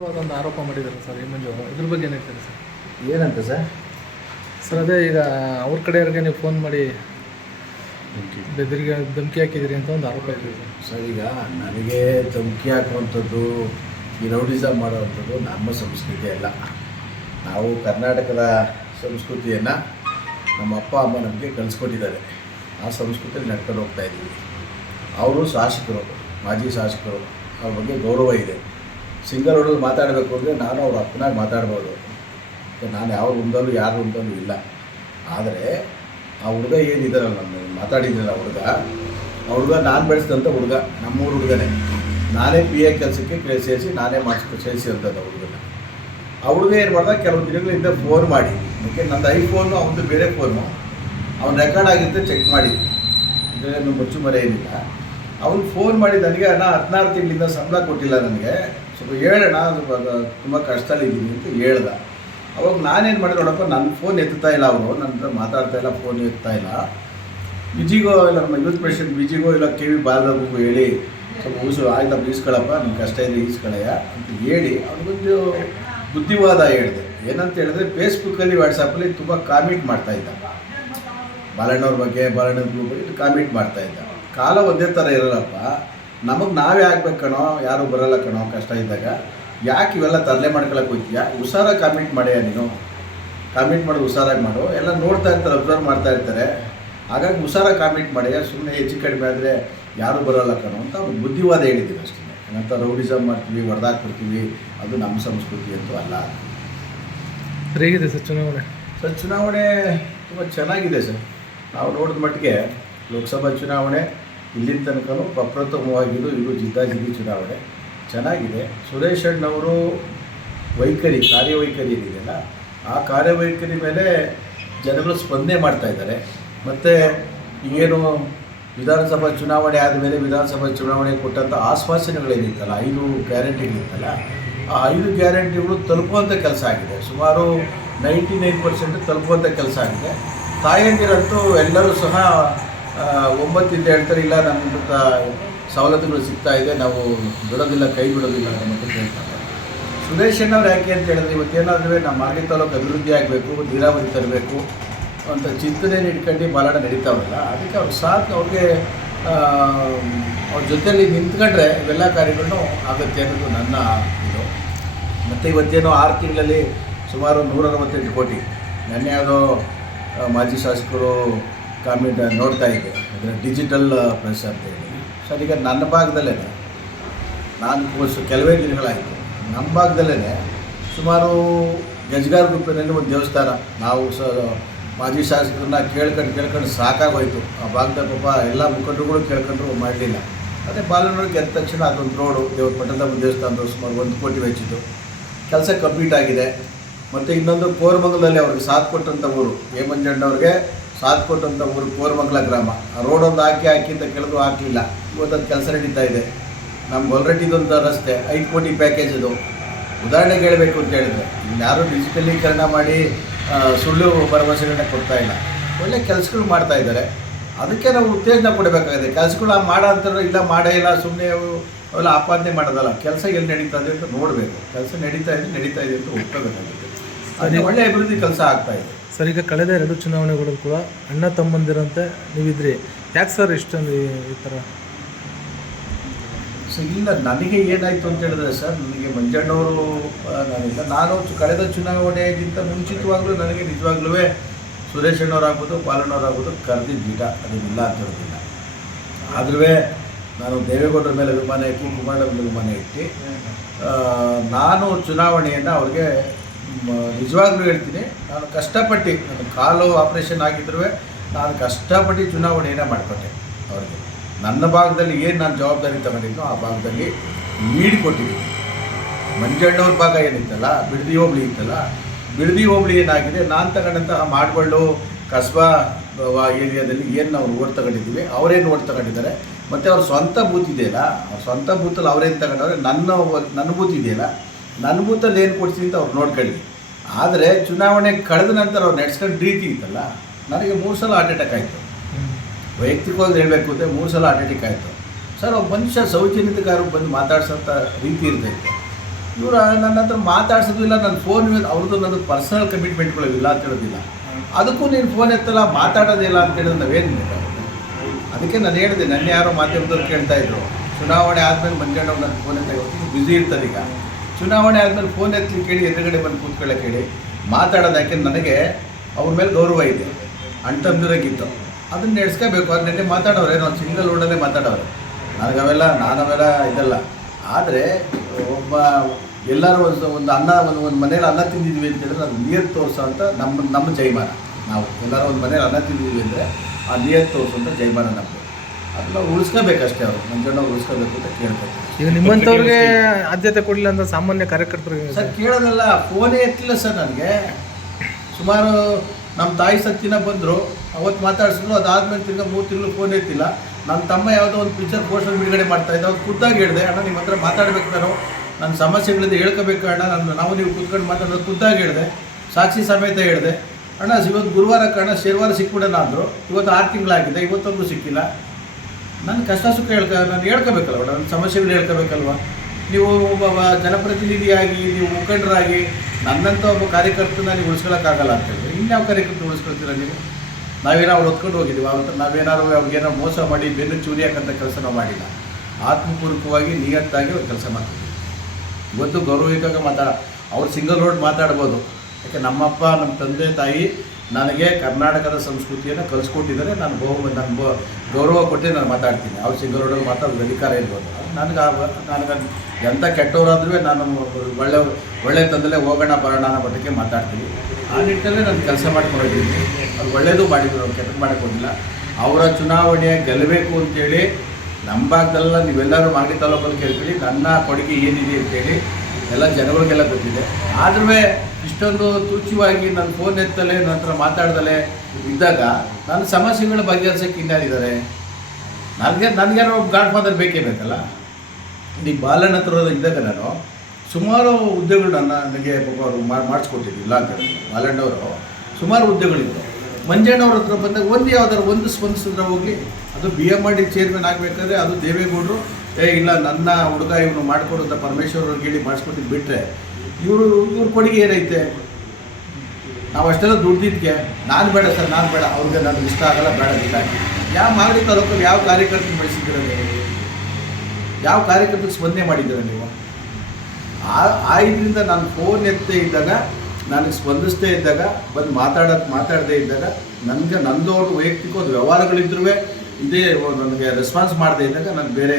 ಒಂದು ಆರೋಪ ಮಾಡಿದ್ದಾರೆ ಸರ್ ಮಂಜು ಇದ್ರ ಬಗ್ಗೆ ಏನು ಹೇಳ್ತೀರಿ ಸರ್? ಏನಂತ ಸರ್? ಸರ್ ಅದೇ ಈಗ ಅವ್ರ ಕಡೆಯವ್ರಿಗೆ ನೀವು ಫೋನ್ ಮಾಡಿ ಬೆದರಿಗೆ ಧಮಕಿ ಹಾಕಿದಿರಿ ಅಂತ ಒಂದು ಆರೋಪ ಇದೆ ಸರ್. ಸರ್ ಈಗ ನನಗೆ ಧಮಕಿ ಹಾಕುವಂಥದ್ದು ಈ ರೌಡಿಸಮ್ ಮಾಡುವಂಥದ್ದು ನಮ್ಮ ಸಂಸ್ಕೃತಿ ಅಲ್ಲ. ನಾವು ಕರ್ನಾಟಕದ ಸಂಸ್ಕೃತಿಯನ್ನು ನಮ್ಮ ಅಪ್ಪ ಅಮ್ಮ ನಮಗೆ ಕಲಿಸ್ಕೊಟ್ಟಿದ್ದಾರೆ. ಆ ಸಂಸ್ಕೃತಿಯಲ್ಲಿ ನಡ್ಕೊಂಡು ಹೋಗ್ತಾ ಇದ್ದೀವಿ. ಅವರು ಶಾಸಕರು ಮಾಜಿ ಶಾಸಕರು ಅವ್ರ ಬಗ್ಗೆ ಗೌರವ ಇದೆ. ಸಿಂಗಲ್ ಹುಡುಗ ಮಾತಾಡಬೇಕು ಅಂದರೆ ನಾನು ಅವ್ರ ಅಪ್ಪನಾಗಿ ಮಾತಾಡ್ಬೋದು. ನಾನು ಯಾವ ರೂಮ್ದಲ್ಲೂ, ಯಾರು ರೂಮ್ದಲ್ಲೂ ಇಲ್ಲ. ಆದರೆ ಆ ಹುಡುಗ ಏನಿದ್ದಾರಲ್ಲ ನನ್ನ ಮಾತಾಡಿದ್ದೀನಲ್ಲ ಹುಡುಗ. ಆ ಹುಡುಗ ನಾನು ಬೆಳೆಸಿದಂಥ ಹುಡುಗ, ನಮ್ಮೂರು ಹುಡುಗನೇ. ನಾನೇ ಪಿ ಎ ಕೆಲಸಕ್ಕೆ ಸೇರಿಸಿ ನಾನೇ ಮಾಡಿಸ್ಕೊ ಸೇರಿಸಿದಂಥದ್ದು ಹುಡುಗನ. ಆ ಹುಡುಗ ಏನು ಮಾಡ್ದ, ಕೆಲವು ದಿನಗಳಿಂದ ಫೋನ್ ಮಾಡಿ. ಓಕೆ, ನಂದು ಐಫೋನು, ಅವನದು ಬೇರೆ ಫೋನು. ಅವ್ನು ರೆಕಾರ್ಡ್ ಆಗಿರುತ್ತೆ ಚೆಕ್ ಮಾಡಿ. ಇದರಲ್ಲಿ ಮುಚ್ಚು ಮರೆ ಏನಿಲ್ಲ. ಅವ್ನು ಫೋನ್ ಮಾಡಿ, ನನಗೆ ಅಣ್ಣ ಹದಿನಾರು ತಿಂಗಳಿಂದ ಸಂಬಳ ಕೊಟ್ಟಿಲ್ಲ ನನಗೆ. ಸ್ವಲ್ಪ ಹೇಳೋಣ ತುಂಬ ಕಷ್ಟದಲ್ಲಿದ್ದೀನಿ ಅಂತ ಹೇಳ್ದ. ಅವಾಗ ನಾನೇನು ಮಾಡಿದೆ ನೋಡಪ್ಪ ನನ್ನ ಫೋನ್ ಎತ್ತುತ್ತಾ ಇಲ್ಲ ಅವರು ನನ್ನ ಮಾತಾಡ್ತಾ ಇಲ್ಲ ಫೋನ್ ಎತ್ತಾ ಇಲ್ಲ. ಬಿಜಿಗೋ ಇಲ್ಲ, ನಮ್ಮ ಯೂತ್ ಪ್ರೆಸಿಡೆಂಟ್ ಬಿಜಿಗೋ ಇಲ್ಲ, ಕೆ ವಿ ಹೇಳಿ, ಸ್ವಲ್ಪ ಉಸು ಆಯ್ತಪ್ಪ ಈಸ್ಕೊಳಪ್ಪ ನಿಮ್ಗೆ ಕಷ್ಟ ಇದೆ ಈಸ್ಕೊಳಯ್ಯ ಅಂತ ಹೇಳಿ ಅವನಿಗೊಂದು ಬುದ್ಧಿವಾದ ಹೇಳಿದೆ. ಏನಂತ ಹೇಳಿದ್ರೆ ಫೇಸ್ಬುಕ್ಕಲ್ಲಿ ವಾಟ್ಸಪ್ಪಲ್ಲಿ ತುಂಬ ಕಾಮೆಂಟ್ ಮಾಡ್ತಾ ಇದ್ದ. ಬಾಲಣ್ಣವ್ರ ಬಗ್ಗೆ ಬಾಲಣ್ಣವ್ರ ಬಗ್ಗೆ ಕಾಮೆಂಟ್ ಮಾಡ್ತಾ ಇದ್ದ. ಕಾಲ ಒಂದೇ ಥರ ಇರಲ್ಲಪ್ಪ. ನಮಗೆ ನಾವೇ ಆಗ್ಬೇಕು ಕಣೋ ಯಾರು ಬರಲ್ಲ ಕಣೋ ಕಷ್ಟ ಇದ್ದಾಗ. ಯಾಕೆ ಇವೆಲ್ಲ ತರಲೆ ಮಾಡ್ಕೊಳಕ್ಕೆ ಹೋಗ್ತೀಯಾ? ಹುಷಾರಾಗಿ ಕಾಮೆಂಟ್ ಮಾಡ್ಯಾ ನೀನು? ಕಾಮೆಂಟ್ ಮಾಡಿ ಹುಷಾರಾಗಿ ಮಾಡು. ಎಲ್ಲ ನೋಡ್ತಾ ಇರ್ತಾರೆ ಅಬ್ಸರ್ವ್ ಮಾಡ್ತಾ ಇರ್ತಾರೆ. ಹಾಗಾಗಿ ಹುಷಾರಾಗಿ ಕಾಮೆಂಟ್ ಮಾಡ್ಯಾ? ಸುಮ್ಮನೆ ಹೆಚ್ಚು ಕಡಿಮೆ ಆದರೆ ಯಾರು ಬರೋಲ್ಲ ಕಣೋ ಅಂತ ಅವ್ನು ಬುದ್ಧಿವಾದ ಹೇಳಿದ್ದೀನಿ ಅಷ್ಟೇ. ಏನಂತ ರೌಡಿಸಮ್ ಮಾಡ್ತೀವಿ ಹೊಡೆದಾಕ್ಬಿಡ್ತೀವಿ ಅದು ನಮ್ಮ ಸಂಸ್ಕೃತಿ ಅಂತೂ ಅಲ್ಲ. ಸರ್ ಹೇಗಿದೆ ಸರ್ ಚುನಾವಣೆ? ಸರ್ ಚುನಾವಣೆ ತುಂಬ ಚೆನ್ನಾಗಿದೆ ಸರ್. ನಾವು ನೋಡಿದ ಮಟ್ಟಿಗೆ ಲೋಕಸಭಾ ಚುನಾವಣೆ ಇಲ್ಲಿನ ತನಕನೂ ಪ್ರಪ್ರಥಮವಾಗಿದ್ದು ಇದು ಜಿದ್ದಾಜಿದ್ದಿ ಚುನಾವಣೆ. ಚೆನ್ನಾಗಿದೆ. ಸುರೇಶ್ ಅಣ್ಣವರು ವೈಖರಿ, ಕಾರ್ಯವೈಖರಿ ಏನಿದೆಯಲ್ಲ, ಆ ಕಾರ್ಯವೈಖರಿ ಮೇಲೆ ಜನಗಳು ಸ್ಪಂದನೆ ಮಾಡ್ತಾ ಇದ್ದಾರೆ. ಮತ್ತು ಏನು ವಿಧಾನಸಭಾ ಚುನಾವಣೆ ಆದಮೇಲೆ ವಿಧಾನಸಭಾ ಚುನಾವಣೆ ಕೊಟ್ಟಂಥ ಆಶ್ವಾಸನೆಗಳೇನಿತ್ತಲ್ಲ, ಐದು ಗ್ಯಾರಂಟಿಗಳಿತ್ತಲ್ಲ, ಆ ಐದು ಗ್ಯಾರಂಟಿಗಳು ತಲುಪುವಂಥ ಕೆಲಸ ಆಗಿದೆ. ಸುಮಾರು ನೈಂಟಿ ನೈನ್ ಪರ್ಸೆಂಟ್ ತಲುಪುವಂಥ ಕೆಲಸ ಆಗಿದೆ. ತಾಯಂದಿರಂತೂ ಎಲ್ಲರೂ ಸಹ ಆ, ಒಂಬತ್ತಿಂದ ಹೇಳ್ತಾರೆ ಇಲ್ಲ ನಮ್ಗೆ ಸವಲತ್ತುಗಳು ಸಿಗ್ತಾ ಇದೆ ನಾವು ಬಿಡೋದಿಲ್ಲ ಕೈ ಬಿಡೋದಿಲ್ಲ ಅಂತ ಅಂತ ಹೇಳ್ತಾರೆ. ಸುರೇಶ್ ಅವ್ರು ಯಾಕೆ ಅಂತ ಹೇಳಿದ್ರೆ ಇವತ್ತೇನಾದರೂ ನಮ್ಮ ಮಾರ್ಗಿ ತಾಲೂಕು ಅಭಿವೃದ್ಧಿ ಆಗಬೇಕು ನೀರಾವರಿ ತರಬೇಕು ಅಂತ ಚಿಂತನೆ ಇಟ್ಕೊಂಡು ಮಾರಾಟ ನಡೀತಾವಲ್ಲ ಅದಕ್ಕೆ ಅವ್ರ ಸಾಥ್ ಅವ್ರಿಗೆ ಅವ್ರ ಜೊತೆಯಲ್ಲಿ ನಿಂತ್ಕೊಂಡ್ರೆ ಇವೆಲ್ಲ ಕಾರ್ಯಗಳನ್ನು ಆಗುತ್ತೆ ಅನ್ನೋದು ನನ್ನ ಇದು. ಮತ್ತು ಇವತ್ತೇನೋ ಆರು ತಿಂಗಳಲ್ಲಿ ಸುಮಾರು ನೂರ ಅರವತ್ತೆಂಟು ಕೋಟಿ. ನೆನ್ನೆ ಯಾವುದೋ ಮಾಜಿ ಶಾಸಕರು ಕಾಮೆಂಟ್ ನೋಡ್ತಾ ಇದ್ದೆ. ಅಂದರೆ ಡಿಜಿಟಲ್ ಪ್ರೆಸ್ ಅಂತ ಹೇಳಿ. ಸರ್ ಈಗ ನನ್ನ ಭಾಗದಲ್ಲೇ ನಾನು ಕೋರ್ಸ್ ಕೆಲವೇ ದಿನಗಳಾಯಿತು. ನಮ್ಮ ಭಾಗದಲ್ಲೇ ಸುಮಾರು ಗಜ್ಗಾರ್ ಗುಂಪಿನಲ್ಲಿ ಒಂದು ದೇವಸ್ಥಾನ. ನಾವು ಸ, ಮಾಜಿ ಶಾಸಕರನ್ನ ಕೇಳ್ಕೊಂಡು ಕೇಳ್ಕೊಂಡು ಸಾಕಾಗೋಯ್ತು. ಆ ಭಾಗದ ಪಾಪ ಎಲ್ಲ ಮುಖಂಡರುಗಳು ಕೇಳ್ಕೊಂಡ್ರು ಮಾಡಲಿಲ್ಲ. ಅದೇ ಬಾಲನೂರು ಗೆದ್ದ ತಕ್ಷಣ ಅದೊಂದು ರೋಡು, ದೇವ್ರ ಪಟ್ಟದಮ್ಮ ದೇವಸ್ಥಾನದ ಸುಮಾರು ಒಂದು ಕೋಟಿ ವೆಚ್ಚಿದ್ದು. ಕೆಲಸ ಕಂಪ್ಲೀಟ್ ಆಗಿದೆ. ಮತ್ತು ಇನ್ನೊಂದು ಕೋರಮಂಗಲದಲ್ಲಿ ಅವ್ರಿಗೆ ಸಾಥ್ ಕೊಟ್ಟಂಥ ಊರು, ಹೇಮಂಜಣ್ಣವ್ರಿಗೆ ಸಾಥ್ ಕೊಟ್ಟಂಥ ಊರು ಕೋರಮಂಗಲ ಗ್ರಾಮ. ಆ ರೋಡೊಂದು ಹಾಕಿ ಹಾಕಿ ಅಂತ ಕೇಳಿದ್ರು ಹಾಕಲಿಲ್ಲ. ಅದು ಕೆಲಸ ನಡೀತಾ ಇದೆ. ನಮ್ಮ ಗೊಲ್ರಟ್ಟಿದೊಂದು ರಸ್ತೆ, ಐದು ಕೋಟಿ ಪ್ಯಾಕೇಜ್ ಇದು ಉದಾಹರಣೆಗೆ ಹೇಳಬೇಕು ಅಂತ ಹೇಳಿದ್ರೆ ಯಾರು ಡಿಜಿಟಲೀಕರಣ ಮಾಡಿ ಸುಳ್ಳು ಭರವಸೆಗಳನ್ನ ಕೊಡ್ತಾ ಇಲ್ಲ. ಒಳ್ಳೆ ಕೆಲಸಗಳು ಮಾಡ್ತಾ ಇದ್ದಾರೆ. ಅದಕ್ಕೆ ನಾವು ಉತ್ತೇಜನ ಕೊಡಬೇಕಾಗಿದೆ. ಕೆಲಸಗಳು ಆ ಮಾಡೋ ಅಂತ ಇಲ್ಲ, ಮಾಡೇ ಇಲ್ಲ ಸುಮ್ಮನೆ ಅವೆಲ್ಲ ಆಪಾದನೆ ಮಾಡೋದಲ್ಲ. ಕೆಲಸ ಎಲ್ಲಿ ನಡೀತಾ ಇದೆ ಅಂತ ನೋಡಬೇಕು. ಕೆಲಸ ನಡೀತಾ ಇದೆ ನಡೀತಾ ಇದೆ ಅಂತ ಒಪ್ಕೋಬೇಕಾಗುತ್ತೆ. ಅದೇ ಒಳ್ಳೆ ಅಭಿವೃದ್ಧಿ ಕೆಲಸ ಆಗ್ತಾ ಇದೆ. ಸರ್ ಈಗ ಕಳೆದ ಎರಡು ಚುನಾವಣೆಗಳು ಕೂಡ ಅಣ್ಣ ತಮ್ಮಂದಿರಂತೆ ನೀವಿದ್ರಿ. ಯಾಕೆ ಸರ್ ಇಷ್ಟೊಂದು ಈ- ಥರ ಸೊ ಇಲ್ಲ ನನಗೆ ಏನಾಯಿತು ಅಂತ ಹೇಳಿದ್ರೆ ಸರ್ ನನಗೆ ಮಂಜಣ್ಣವರು ನಾನಿಲ್ಲ. ನಾನು ಕಳೆದ ಚುನಾವಣೆಗಿಂತ ಮುಂಚಿತವಾಗಲೂ ನನಗೆ ನಿಜವಾಗ್ಲೂ ಸುರೇಶ್ ಅಣ್ಣವರಾಗ್ಬೋದು ಪಾಲಣ್ಣವರಾಗ್ಬೋದು ಕರೆದಿದ್ದಿಲ್ಲ ಅದನ್ನಿಲ್ಲ ಅಂತ ಹೇಳೋದಿಲ್ಲ. ಆದ್ರೂ ನಾನು ದೇವೇಗೌಡರ ಮೇಲೆ ಅಭಿಮಾನ ಇಟ್ಟು ಕುಮಾರ ಮೇಲೆ ಅಭಿಮಾನ ಇಟ್ಟು ನಾನು ಚುನಾವಣೆಯನ್ನು ಅವ್ರಿಗೆ ನಿಜವಾಗ್ಲೂ ಹೇಳ್ತೀನಿ, ನಾನು ಕಷ್ಟಪಟ್ಟು ನನ್ನ ಕಾಲು ಆಪ್ರೇಷನ್ ಆಗಿದ್ರೂ ನಾನು ಕಷ್ಟಪಟ್ಟು ಚುನಾವಣೆಯನ್ನು ಮಾಡಿಕೊಟ್ಟೆ ಅವ್ರಿಗೆ. ನನ್ನ ಭಾಗದಲ್ಲಿ ಏನು ನಾನು ಜವಾಬ್ದಾರಿ ತಗೊಂಡಿದ್ದೋ ಆ ಭಾಗದಲ್ಲಿ ನೀಡಿಕೊಟ್ಟಿದ್ದೀನಿ ಮಂಜಣ್ಣವ್ರ ಭಾಗ ಏನಿತ್ತಲ್ಲ, ಬಿಡದಿ ಹೋಬಳಿ ಇತ್ತಲ್ಲ, ಬಿಡದಿ ಹೋಬಳಿ ಏನಾಗಿದೆ, ನಾನು ತಗೊಂಡಂತಹ ಮಾಡಬಳ್ಳು ಕಸ್ಬಾ ಏರಿಯಾದಲ್ಲಿ ಏನು ನಾವು ಓಟ್ ತಗೊಂಡಿದ್ದೀವಿ, ಅವರೇನು ಓಟ್ ತಗೊಂಡಿದ್ದಾರೆ, ಮತ್ತು ಅವ್ರ ಸ್ವಂತ ಬೂತ್ ಇದೆಯಲ್ಲ, ಅವ್ರ ಸ್ವಂತ ಬೂತಲ್ಲಿ ಅವರೇನು ತಗೊಂಡವ್ರೆ, ನನ್ನ ನನ್ನ ಬೂತ್ ಇದೆಯಲ್ಲ, ನನ್ನ ಬೂತಲ್ಲಿ ಏನು ಕೊಡ್ತೀನಿ ಅಂತ ಅವ್ರು ನೋಡ್ಕೊಳ್ಳಿ. ಆದರೆ ಚುನಾವಣೆ ಕಳೆದ ನಂತರ ಅವ್ರು ನಡೆಸ್ಕೊಂಡು ರೀತಿ ಇತ್ತಲ್ಲ, ನನಗೆ ಮೂರು ಸಲ ಹಾರ್ಟ್ ಅಟ್ಯಾಕ್ ಆಯಿತು. ವೈಯಕ್ತಿಕವಾಗಿ ಹೇಳಬೇಕು ಅಂದರೆ ಮೂರು ಸಲ ಹಾರ್ಟ್ ಅಟ್ಯಾಕ್ ಆಯಿತು. ಸರ್, ಒಬ್ಬ ಮನುಷ್ಯ ಸೌಜನ್ಯತೆಗಾರರು ಬಂದು ಮಾತಾಡ್ಸೋಂಥ ರೀತಿ ಇರಬೇಕು ಇವರು ನನ್ನ ಹತ್ರ ಮಾತಾಡ್ಸೋದು ಇಲ್ಲ, ನನ್ನ ಫೋನ್ ಅವ್ರದ್ದು ನನ್ನದು ಪರ್ಸನಲ್ ಕಮಿಟ್ಮೆಂಟ್ಗಳು ಇಲ್ಲ ಅಂತ ಹೇಳೋದಿಲ್ಲ. ಅದಕ್ಕೂ ನೀನು ಫೋನ್ ಎತ್ತಲ್ಲ ಮಾತಾಡೋದಿಲ್ಲ ಅಂತ ಹೇಳಿದ್ರೆ ನಾವೇನು ಬೇಕಾಗುತ್ತೆ ಅದಕ್ಕೆ ನಾನು ಹೇಳಿದೆ, ನನ್ನ ಯಾರೋ ಮಾಧ್ಯಮದವ್ರು ಕೇಳ್ತಾ ಇದ್ರು, ಚುನಾವಣೆ ಆದಮೇಲೆ ಮಂಜಣ್ಣ ನನ್ನ ಫೋನ್ ಎತ್ತ ಬ್ಯುಸಿ ಇರ್ತದೆ ಈಗ. ಚುನಾವಣೆ ಆದಮೇಲೆ ಫೋನ್ ಎತ್ತಿ ಕೇಳಿ, ಎದುರುಗಡೆ ಬಂದು ಕೂತ್ಕೊಳ್ಳೋಕೆ ಹೇಳಿ ಮಾತಾಡೋದು ಯಾಕೆ ನನಗೆ ಅವ್ರ ಮೇಲೆ ಗೌರವ ಇದೆ. ಅಣ್ತಂದಿರಾಗಿತ್ತು ಅದನ್ನ ನಡೆಸ್ಕೋಬೇಕು. ಅದು ನಿನ್ನೆ ಮಾತಾಡೋರೆ ನಾವು ಸಿಂಗಲ್ ರೋಡಲ್ಲೇ ಮಾತಾಡೋರು ನನಗೆ ಅವೆಲ್ಲ ನಾನು ಇದಲ್ಲ. ಆದರೆ ಒಬ್ಬ, ಎಲ್ಲರೂ ಒಂದು ಒಂದು ಅನ್ನ, ಒಂದು ಒಂದು ಮನೇಲಿ ಅನ್ನ ತಿಂದಿದ್ವಿ ಅಂತ ಹೇಳಿದ್ರೆ ಅದು ನೀರು ತೋರಿಸೋ ಅಂತ ನಮ್ಮ ನಮ್ಮ ಜೈಮಾನ. ನಾವು ಎಲ್ಲರೂ ಒಂದು ಮನೇಲಿ ಅನ್ನ ತಿಂದಿದ್ವಿ ಅಂದರೆ ಆ ನೀರು ತೋರಿಸೋ ಅಂತ ಜೈಮಾನ ನಮ್ಮದು ಅದನ್ನ ಉಳಿಸ್ಕೋಬೇಕಷ್ಟೇ ಅವರು. ಮಂಜಣ್ಣ ಉಳಿಸ್ಕೋಬೇಕು ಅಂತ ಈಗ ನಿಮ್ಮಂಥವ್ರಿಗೆ ಆದ್ಯತೆ ಕೊಡಲಿಲ್ಲ ಅಂತ ಸಾಮಾನ್ಯ ಕಾರ್ಯಕರ್ತರಿಗೆ ಸರ್ ಕೇಳೋದಲ್ಲ ಫೋನೇ ಎತ್ತಿಲ್ಲ ಸರ್ ನನಗೆ. ಸುಮಾರು ನಮ್ಮ ತಾಯಿ ಸತ್ತಿನ ಬಂದರು ಅವತ್ತು ಮಾತಾಡಿಸಿದ್ರು ಅದಾದ್ಮೇಲೆ ತಿರ್ಗ ಮೂರು ತಿಂಗಳು ಫೋನ್ ಎತ್ತಿಲ್ಲ. ನನ್ನ ತಮ್ಮ ಯಾವುದೋ ಒಂದು ಪಿಕ್ಚರ್ ಪೋಸ್ಟರ್ ಬಿಡುಗಡೆ ಮಾಡ್ತಾ ಇದ್ದ ಅವ್ರು ಖುದ್ದಾಗಿ ಹೇಳಿದೆ ಅಣ್ಣ ನಿಮ್ಮ ಹತ್ರ ಮಾತಾಡ್ಬೇಕು ನಾನು. ನನ್ನ ಸಮಸ್ಯೆಗಳಿಂದ ಹೇಳ್ಕೋಬೇಕು ಅಣ್ಣ. ನಾನು ನಾವು ನೀವು ಕೂತ್ಕೊಂಡು ಮಾತಾಡೋದು ಖುದ್ದಾಗಿ ಹೇಳಿದೆ. ಸಾಕ್ಷಿ ಸಮೇತ ಹೇಳಿದೆ. ಅಣ್ಣ ಇವತ್ತು ಗುರುವಾರ ಕಣ್ಣ ಶನಿವಾರ ಸಿಕ್ಬಿಡೋಣ ಅಂದರು. ಇವತ್ತು ಆರು ತಿಂಗಳಾಗಿದೆ ಇವತ್ತೊಂದು ಸಿಕ್ಕಿಲ್ಲ. ನನ್ನ ಕಷ್ಟ ಸುಖ ಹೇಳ್ಕ, ನಾನು ಹೇಳ್ಕೋಬೇಕಲ್ವ? ನನ್ನ ಸಮಸ್ಯೆಗಳು ಹೇಳ್ಕೋಬೇಕಲ್ವ? ನೀವು ಒಬ್ಬ ಜನಪ್ರತಿನಿಧಿಯಾಗಿ, ನೀವು ಮುಖಂಡರಾಗಿ ನನ್ನಂಥ ಒಬ್ಬ ಕಾರ್ಯಕರ್ತನ ನೀವು ಉಳಿಸ್ಕೊಳಕ್ಕಾಗಲ್ಲ ಅಂತ ಹೇಳಿದ್ರೆ ಇನ್ಯಾವ ಕಾರ್ಯಕರ್ತರು ಉಳಿಸ್ಕೊಳ್ತೀರ ನೀವು? ನಾವೇನೋ ಅವ್ರು ಹೊತ್ಕೊಂಡು ಹೋಗಿದ್ದೀವಿ? ಅವತ್ತು ನಾವೇನಾದ್ರು ಅವ್ರಿಗೇನೋ ಮೋಸ ಮಾಡಿ ಬೆನ್ನು ಚೂರಿ ಹಾಕಂತ ಕೆಲಸ ನಾವು ಮಾಡಿಲ್ಲ. ಆತ್ಮಪೂರ್ವಕವಾಗಿ ನಿಯತ್ತಾಗಿ ಅವ್ರು ಕೆಲಸ ಮಾಡ್ತೀವಿ. ಇವತ್ತು ಗೌರವಯುತವಾಗಿ ಮಾತಾಡ, ಅವ್ರು ಸಿಂಗಲ್ ರೋಡ್ ಮಾತಾಡ್ಬೋದು. ಯಾಕೆ ನಮ್ಮಪ್ಪ ನಮ್ಮ ತಂದೆ, ತಾಯಿ ನನಗೆ ಕರ್ನಾಟಕದ ಸಂಸ್ಕೃತಿಯನ್ನು ಕಲಿಸ್ಕೊಟ್ಟಿದ್ದಾರೆ. ನಾನು ಬಹು ನಾನು ಬ, ಗೌರವ ಕೊಟ್ಟೆ ನಾನು ಮಾತಾಡ್ತೀನಿ. ಅವ್ರು ಸಿಂಗಲ್ ರೋಡಲ್ಲಿ ಮಾತಾಡೋದು ಅಧಿಕಾರ ಇರ್ಬೋದು ನನಗೆ ನನಗೆ ಎಂಥ ಕೆಟ್ಟವರಾದ್ರೂ ನಾನು ಒಳ್ಳೆ ಒಳ್ಳೆ ತಂದಲೇ ಹೋಗೋಣ, ಬರೋಣ ಅನ್ನೋ ಮಟ್ಟಕ್ಕೆ ಮಾತಾಡ್ತೀನಿ. ಆ ನಿಟ್ಟಿನಲ್ಲಿ ನಾನು ಕೆಲಸ ಮಾಡ್ಕೊಂಡಿದ್ದೀನಿ. ಅವ್ರು ಒಳ್ಳೇದು ಮಾಡಿದ್ರು, ಅವ್ರು ಕೆಟ್ಟ ಮಾಡಿಕೊಂಡಿಲ್ಲ. ಅವರ ಚುನಾವಣೆ ಗೆಲ್ಲಬೇಕು ಅಂತೇಳಿ, ನಮ್ಮ ಭಾಗದಲ್ಲ ನೀವೆಲ್ಲರೂ ಮಾಗಿ ತಾಲೂಕಲ್ಲಿ ಕೇಳ್ಕೊಳ್ಳಿ ನನ್ನ ಕೊಡುಗೆ ಏನಿದೆ ಅಂತೇಳಿ ಎಲ್ಲ ಜನಗಳಿಗೆಲ್ಲ ಗೊತ್ತಿದೆ. ಆದ್ರೂ ಇಷ್ಟೊಂದು ತುಚ್ಛವಾಗಿ ನನ್ನ ಫೋನ್ ಎತ್ತಲೆ, ನನ್ನ ಹತ್ರ ಮಾತಾಡ್ದಲೆ ಇದ್ದಾಗ ನನ್ನ ಸಮಸ್ಯೆಗಳ ಬಗೆಹರಿಸೋಕೆ ಇನ್ಯಾರಿದ್ದಾರೆ ನನಗೆ ನನಗೇನೋ ಗಾಡ್ ಫಾದರ್ ಬೇಕೇ ಬೇಕಲ್ಲ? ಈ ಬಾಲಣ್ಣ ಹತ್ರ ಇದ್ದಾಗ ನಾನು ಸುಮಾರು ಹುದ್ದೆಗಳು ನನ್ನ ನನಗೆ ಪಾಪ ಅವರು ಮಾಡಿಸ್ಕೊಟ್ಟಿದ್ರು ಇಲ್ಲ ಅಂತ ಬಾಲಣ್ಣವರು ಸುಮಾರು ಹುದ್ದೆಗಳಿತ್ತು. ಮಂಜಣ್ಣವ್ರ ಹತ್ರ ಬಂದಾಗ ಒಂದು ಯಾವ್ದಾರು ಒಂದು ಸ್ಪಂದಿಸಿದ್ರೆ ಹೋಗಿ ಅದು ಬಿ ಎಂ ಮಾಡಿ ಚೇರ್ಮನ್ ಆಗಬೇಕಾದ್ರೆ ಅದು ದೇವೇಗೌಡರು ಏ, ಇಲ್ಲ, ನನ್ನ ಹುಡುಗ ಇವನು ಪರಮೇಶ್ವರ ಪರಮೇಶ್ವರ್ ಹೇಳಿ ಮಾಡಿಸ್ಕೊಟ್ಟಿದ್ದು ಬಿಟ್ಟರೆ ಇವರು ಇವ್ರ ಕೊಡುಗೆ ಏನೈತೆ? ನಾವು ಅಷ್ಟೆಲ್ಲ ದುಡ್ದಿದ್ದಕ್ಕೆ ನಾನು ಬೇಡ ಸರ್, ನಾನು ಬೇಡ. ಅವ್ರಿಗೆ ನನಗೆ ಇಷ್ಟ ಆಗಲ್ಲ, ಬೇಡ ಇಲ್ಲ ಯಾವ ಮಾಗಡಿ ತಾಲೂಕಲ್ಲಿ ಯಾವ ಕಾರ್ಯಕರ್ತನ ಬೆಳೆಸಿದ್ದೀರ ನೀವು? ಯಾವ ಕಾರ್ಯಕರ್ತಕ್ಕೆ ಸ್ಪಂದನೆ ಮಾಡಿದ್ದೀರ ನೀವು? ಆ ಇದರಿಂದ ನಾನು ಫೋನ್ ಎತ್ತೇ ಇದ್ದಾಗ ನನಗೆ ಸ್ಪಂದಿಸ್ತೇ ಇದ್ದಾಗ, ಬಂದು ಮಾತಾಡೋದು ಮಾತಾಡದೇ ಇದ್ದಾಗ, ನನಗೆ ನಂದವ್ರ ವೈಯಕ್ತಿಕವಾದ ವ್ಯವಹಾರಗಳಿದ್ರೂ ಇದೇ ನನಗೆ ರೆಸ್ಪಾನ್ಸ್ ಮಾಡದೇ ಇದ್ದಾಗ, ನಾನು ಬೇರೆ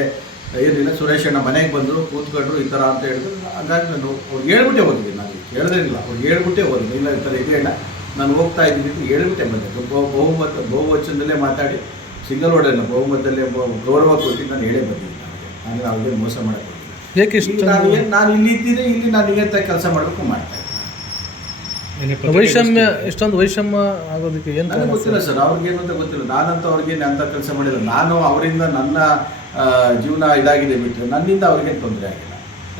ಏನಿಲ್ಲ ಸುರೇಶ್ ಅಣ್ಣ ಮನೆಗೆ ಬಂದರು ಕೂತ್ಕೊಂಡ್ರು ಈ ಥರ ಅಂತ ಹೇಳಿದ್ರು. ಹಾಗಾಗಿ ನಾನು ಅವ್ರಿಗೆ ಹೇಳ್ಬಿಟ್ಟೆ ಹೋಗಿದ್ದೀನಿ ನಾನು ಕೇಳೋದೇನಿಲ್ಲ ಅವ್ರಿಗೆ ಹೇಳ್ಬಿಟ್ಟೆ ಹೋಗಿದ್ದೀನಿ. ಇಲ್ಲ ಈ ಥರ ಇದೆ ಅಣ್ಣ. ನಾನು ಹೋಗ್ತಾ ಇದ್ದೀನಿ ಅಂತ ಹೇಳ್ಬಿಟ್ಟೆ ಬಂದೆ ಬಹು- ಬಹುಮತ ಬಹುವಚನದಲ್ಲೇ ಮಾತಾಡಿ ಸಿಂಗಲ್ ವರ್ಡನ್ನು ಬಹುಮತದಲ್ಲೇ ಬಹು- ಗೌರವ ಕೊಟ್ಟು ನಾನು ಹೇಳೇ ಬಂದಿದ್ದೀನಿ ನನಗೆ. ನಾನು ಅವ್ರಿಗೆ ಮೋಸ ಮಾಡೋಕ್ಕೆ ಏಕೆ ನಾನು ಇಷ್ಟೊಂದು ನಾನು ಇಲ್ಲಿ ಇದ್ದೀನಿ ಇಲ್ಲಿ ನಾನು ಇವೇ ಕೆಲಸ ಮಾಡಬೇಕು ಮಾಡ್ತಾ ಇದ್ದೀನಿ. ವೈಷಮ್ಯ ಇಷ್ಟೊಂದು ವೈಷಮ್ಯ ಆಗೋದಕ್ಕೆ ಏನು ಗೊತ್ತಿಲ್ಲ ಸರ್ ಅವ್ರಿಗೇನು ಅಂತ ಗೊತ್ತಿಲ್ಲ. ನಾನಂತ ಅವ್ರಿಗೆ ಅಂತ ಕೆಲಸ ಮಾಡಿಲ್ಲ. ನಾನು ಅವರಿಂದ ನನ್ನ ಜೀವನ ಇದಾಗಿದೆ ಬಿಟ್ಟರೆ ನನ್ನಿಂದ ಅವ್ರಿಗೇನು ತೊಂದರೆ ಆಗಿಲ್ಲ.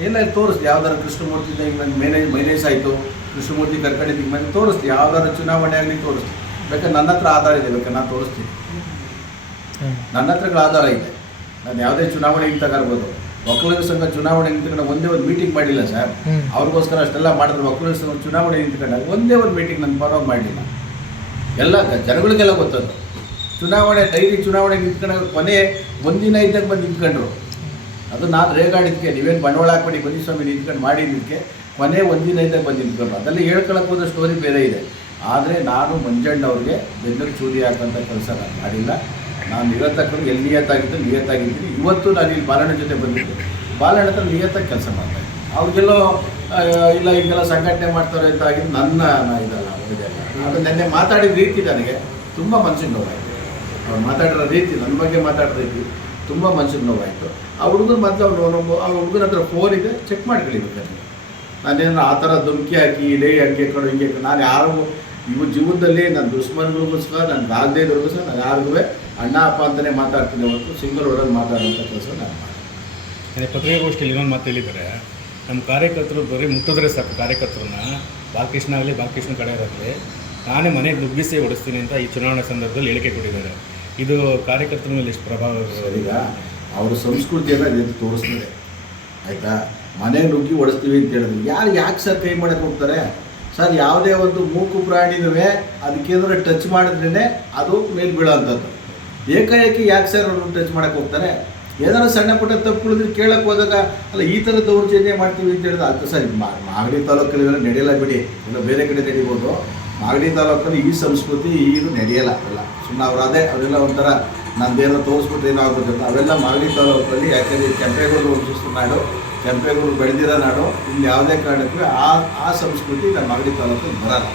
ಎಲ್ಲ ತೋರಿಸ್ಲಿ, ಯಾವ್ದಾದ್ರು ಕೃಷ್ಣಮೂರ್ತಿ ಈಗ ನನ್ನ ಮೇನೇಜ್ ಮೈನೇಜ್ ಆಯಿತು. ಕೃಷ್ಣಮೂರ್ತಿ ಕರ್ಕೊಂಡಿದ್ದು ಮೇಲೆ ತೋರಿಸ್ಲಿ, ಯಾವ್ದಾದ್ರು ಚುನಾವಣೆ ಆಗಲಿ ತೋರಿಸ್ಲಿ. ಬೇಕಾದ್ರೆ ನನ್ನ ಹತ್ರ ಆಧಾರ ಇದೆ, ಬೇಕಾದ್ರೆ ನಾನು ತೋರಿಸ್ತೀನಿ. ನನ್ನ ಹತ್ರಗಳ ಆಧಾರ ಇದೆ. ನಾನು ಯಾವುದೇ ಚುನಾವಣೆ ತಗೊಳ್ಬೋದು ಒಕ್ಕಲಿಗ ಸಂಘ ಚುನಾವಣೆ ನಿಂತ್ಕೊಂಡು ಒಂದೇ ಒಂದು ಮೀಟಿಂಗ್ ಮಾಡಿಲ್ಲ ಸರ್. ಅವ್ರಿಗೋಸ್ಕರ ಅಷ್ಟೆಲ್ಲ ಮಾಡಿದ್ರು ಒಕ್ಕಲಿಗ ಸಂಘ ಚುನಾವಣೆ ನಿಂತ್ಕೊಂಡಾಗ ಒಂದೇ ಒಂದು ಮೀಟಿಂಗ್ ನನ್ನ ಪರವಾಗಿ ಮಾಡಲಿಲ್ಲ. ಎಲ್ಲ ಜನಗಳಿಗೆಲ್ಲ ಗೊತ್ತದು. ಚುನಾವಣೆ, ಡೈಲಿ ಚುನಾವಣೆ ನಿಂತ್ಕೊಂಡು ಕೊನೆ ಒಂದಿನ ಇದ್ದಾಗ ಬಂದು ನಿಂತ್ಕೊಂಡ್ರು. ಅದು ನಾನು ರೇಗಾಡಿದ್ಕೆ, ನೀವೇನು ಬಂಡವಾಳ ಹಾಕ್ಬಿಡಿ, ಬನ್ನಿ ಸ್ವಾಮಿ, ನಿಂತ್ಕೊಂಡು ಮಾಡಿದ್ದಕ್ಕೆ ಕೊನೆ ಒಂದಿನ ಇದ್ದಾಗ ಬಂದು ನಿಂತ್ಕೊಂಡ್ರು. ಅದರಲ್ಲಿ ಹೇಳ್ಕೊಳಕ್ಕೆ ಹೋದ ಸ್ಟೋರಿ ಬೇರೆ ಇದೆ. ಆದರೆ ನಾನು ಮಂಜಣ್ಣವ್ರಿಗೆ ಬೆಲ್ಲ ಚೂರಿ ಹಾಕಂಥ ಕೆಲಸ ನಾನು ಮಾಡಿಲ್ಲ. ನಾನು ನಿಯತ್ತಕ್ಕೂ ಎಲ್ಲಿ ನಿಯತ್ತಾಗಿದ್ದು ನಿಯತ್ತಾಗಿದ್ದೀನಿ. ಇವತ್ತು ನಾನು ಇಲ್ಲಿ ಬಾಲಣ್ಣ ಜೊತೆ ಬಂದಿದ್ದೆ. ಬಾಲಣ್ಣ ಹತ್ರ ನಿಯತ್ತಾಗಿ ಕೆಲಸ ಮಾಡ್ತಾ ಇದ್ದೀನಿ ಅವ್ರಿಗೆಲ್ಲೋ ಇಲ್ಲ, ಹಿಂಗೆಲ್ಲ ಸಂಘಟನೆ ಮಾಡ್ತಾರೆ ಅಂತ ಆಗಿದ್ದು ನನ್ನ ಇದಲ್ಲ ಇದೆಲ್ಲ ಅದು ನೆನ್ನೆ ಮಾತಾಡಿದ ರೀತಿ ನನಗೆ, ತುಂಬ ಮನ್ಸಿಗೆ ನೋವಾಯಿತು. ಅವ್ರು ರೀತಿ ನನ್ನ ಬಗ್ಗೆ ಮಾತಾಡೋ ರೀತಿ ತುಂಬ ಮನ್ಸಿಗೆ ನೋವಾಯಿತು. ಆ ಹುಡುಗನ ಮೊದಲು ನೋವು ಆ ಹುಡುಗನ ಹತ್ರ ಫೋನ್ ಇದೆ ಚೆಕ್ ಮಾಡ್ಕೊಳ್ಳಿ ಬೇಕಾದ್ರೆ ನಾನೇನು ಆ ಥರ ಧುಮಕಿ ಹಾಕಿ ಇಲ್ಲೇ ಹಂಗೆ ಕಡು ಹಿಂಗೆ ನಾನು ಯಾರು ಇವು ಜೀವನದಲ್ಲಿ ನನ್ನ ದುಶ್ಮನ್ಗಳಿಗೋಸ್ಕರ ನನ್ನ ಆಗದೇ ಸಹ ನಾನು ಯಾರಿಗೂ ಅಣ್ಣ, ಅಪ್ಪ ಅಂತಲೇ ಮಾತಾಡ್ತೀನಿ ಹೊರತು ಸಿಂಗಲ್ ವರ್ಡಲ್ಲಿ ಮಾತಾಡುವಂಥ ಕೆಲಸ ನಾನು ಮಾಡ್ತೀನಿ. ಪತ್ರಿಕಾಗೋಷ್ಠಿಯಲ್ಲಿ ಇನ್ನೊಂದು ಮಾತು ಹೇಳಿದರೆ ನಮ್ಮ ಕಾರ್ಯಕರ್ತರು ಬರೀ ಮುಟ್ಟಿದ್ರೆ ಸಾಕು ಕಾರ್ಯಕರ್ತರನ್ನ. ಬಾಲಕೃಷ್ಣ ಆಗಲಿ, ಬಾಲಕೃಷ್ಣ ಕಡೆಯವರಾಗಲಿ ನಾನೇ ಮನೆಗೆ ನುಗ್ಗಿಸಿ ಓಡಿಸ್ತೀನಿ ಅಂತ ಈ ಚುನಾವಣೆ ಸಂದರ್ಭದಲ್ಲಿ ಹೇಳಿಕೆ ಕೊಟ್ಟಿದ್ದಾರೆ. ಇದು ಕಾರ್ಯಕರ್ತರ ಮೇಲೆ ಎಷ್ಟು ಪ್ರಭಾವ ಈಗ ಅವರ ಸಂಸ್ಕೃತಿಯನ್ನು ಇದು ತೋರಿಸ್ತದೆ ಆಯಿತಾ? ಮನೆಗೆ ನುಗ್ಗಿ ಓಡಿಸ್ತೀವಿ ಅಂತ ಹೇಳಿದ್ರು. ಯಾರು ಯಾಕೆ ಸರ್ ಕೈ ಮಾಡಕ್ಕೆ ಹೋಗ್ತಾರೆ? ಸರ್, ಯಾವುದೇ ಒಂದು ಮೂಕು ಪ್ರಾಣಿನೂ ಅದಕ್ಕೇನಾದ್ರು ಟಚ್ ಮಾಡಿದ್ರೇ ಅದು ಮೇಲೆ ಬೀಳೋವಂಥದ್ದು ಏಕಾಏಕಿ ಯಾಕೆ ಸರ್ ಅವ್ರನ್ನ ಟಚ್ ಮಾಡಕ್ಕೆ ಹೋಗ್ತಾರೆ? ಏನಾದ್ರು ಸಣ್ಣ ಪುಟ್ಟ ತಪ್ಪುಳಿದ್ರೆ ಕೇಳಕ್ಕೆ ಹೋದಾಗ, ಅಲ್ಲ, ಈ ಥರ ದೌರ್ಜನ್ಯ ಮಾಡ್ತೀವಿ ಅಂತ ಹೇಳಿದ್ರೆ ಅದು ಸರಿ ಮಾಗಡಿ ತಾಲೂಕಲ್ಲಿ ನಡೆಯಲ್ಲ ಬಿಡಿ. ಇಲ್ಲ ಬೇರೆ ಕಡೆ ನಡೀಬೋದು. ಮಾಗಡಿ ತಾಲೂಕಲ್ಲಿ ಈ ಸಂಸ್ಕೃತಿ ಈಗ ನಡೆಯಲ್ಲ ಅವೆಲ್ಲ ಸುಮ್ಮನೆ ಅವ್ರು ಅದೇ ಅವರೆಲ್ಲ ಒಂಥರ ನಂದೇನೋ ತೋರಿಸ್ಬಿಟ್ಟು ಏನೋ ಆಗ್ಬಿಡುತ್ತೆ ಅವೆಲ್ಲ ಮಾಗಡಿ ತಾಲೂಕಲ್ಲಿ ಯಾಕೆಂದರೆ ಕೆಂಪೇಗೌಡರು ವಂಶಸ್ಥ ನಾಡು, ಕೆಂಪೇಗೌಡರು ಬೆಳೆದಿರೋ ನಾಡು ಇಲ್ಲಿ ಯಾವುದೇ ಕಾರಣಕ್ಕೂ ಆ ಆ ಸಂಸ್ಕೃತಿ ನಮ್ಮ ಮಾಗಡಿ ತಾಲೂಕಲ್ಲಿ ಬರಲ್ಲ.